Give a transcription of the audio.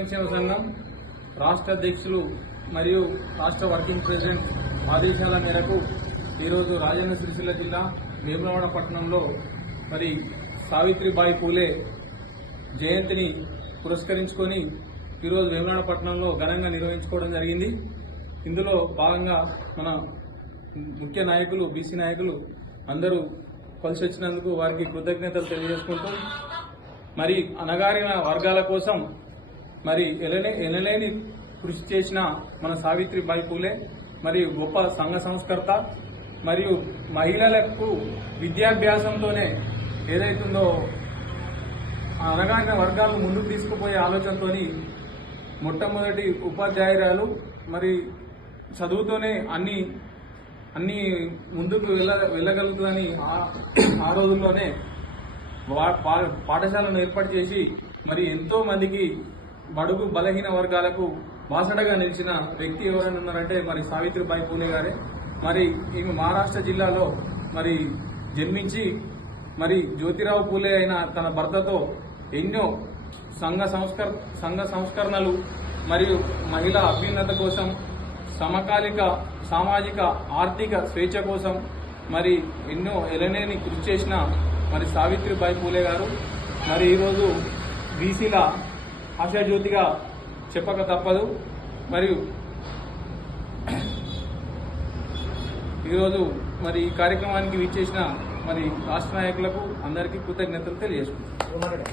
సంక్షేమ సంఘం రాష్ట్ర అధ్యక్షులు మరియు రాష్ట్ర వర్కింగ్ ప్రెసిడెంట్ ఆదేశాల మేరకు ఈరోజు రాజన్న సిరిసిల్ల జిల్లా వేములవాడ పట్టణంలో మరి సావిత్రిబాయి పూలే జయంతిని పురస్కరించుకొని ఈరోజు వేములవాడ పట్టణంలో ఘనంగా నిర్వహించుకోవడం జరిగింది. ఇందులో భాగంగా మన ముఖ్య నాయకులు బీసీ నాయకులు అందరూ కలిసి వచ్చినందుకు వారికి కృతజ్ఞతలు తెలియజేసుకుంటూ మరి అణగారిన వర్గాల కోసం మరి ఎనలేని కృషి చేసిన మన సావిత్రిబాయి పూలే మరియు గొప్ప సంఘ సంస్కర్త మరియు మహిళలకు విద్యాభ్యాసంతోనే ఏదైతుందో అణగారిన వర్గాలను ముందుకు తీసుకుపోయే ఆలోచనతో మొట్టమొదటి ఉపాధ్యాయురాలు మరి చదువుతోనే అన్ని ముందుకు వెళ్ళగలుగుతుందని ఆ రోజుల్లోనే పాఠశాలను ఏర్పాటు చేసి మరి ఎంతో మందికి బడుగు బలహీన వర్గాలకు బాసటగా నిలిచిన వ్యక్తి ఎవరైనా ఉన్నారంటే మరి సావిత్రిబాయి పూలే గారే. మరి ఈ మహారాష్ట్ర జిల్లాలో మరి జన్మించి మరి జ్యోతిరావు పూలే అయిన తన భర్తతో ఎన్నో సంఘ సంస్కరణలు మరియు మహిళా అభ్యున్నత కోసం సమకాలిక సామాజిక ఆర్థిక స్వేచ్ఛ కోసం మరి ఎన్నో ఎలనేని కృషి చేసిన మరి సావిత్రిబాయి పూలే గారు మరి ఈరోజు బీసీల ఆశాజ్యోతిగా చెప్పక తప్పదు. మరియు ఈరోజు మరి ఈ కార్యక్రమానికి విచ్చేసిన మరి రాష్ట్ర నాయకులకు అందరికీ కృతజ్ఞతలు తెలియజేసుకుంటున్నాను.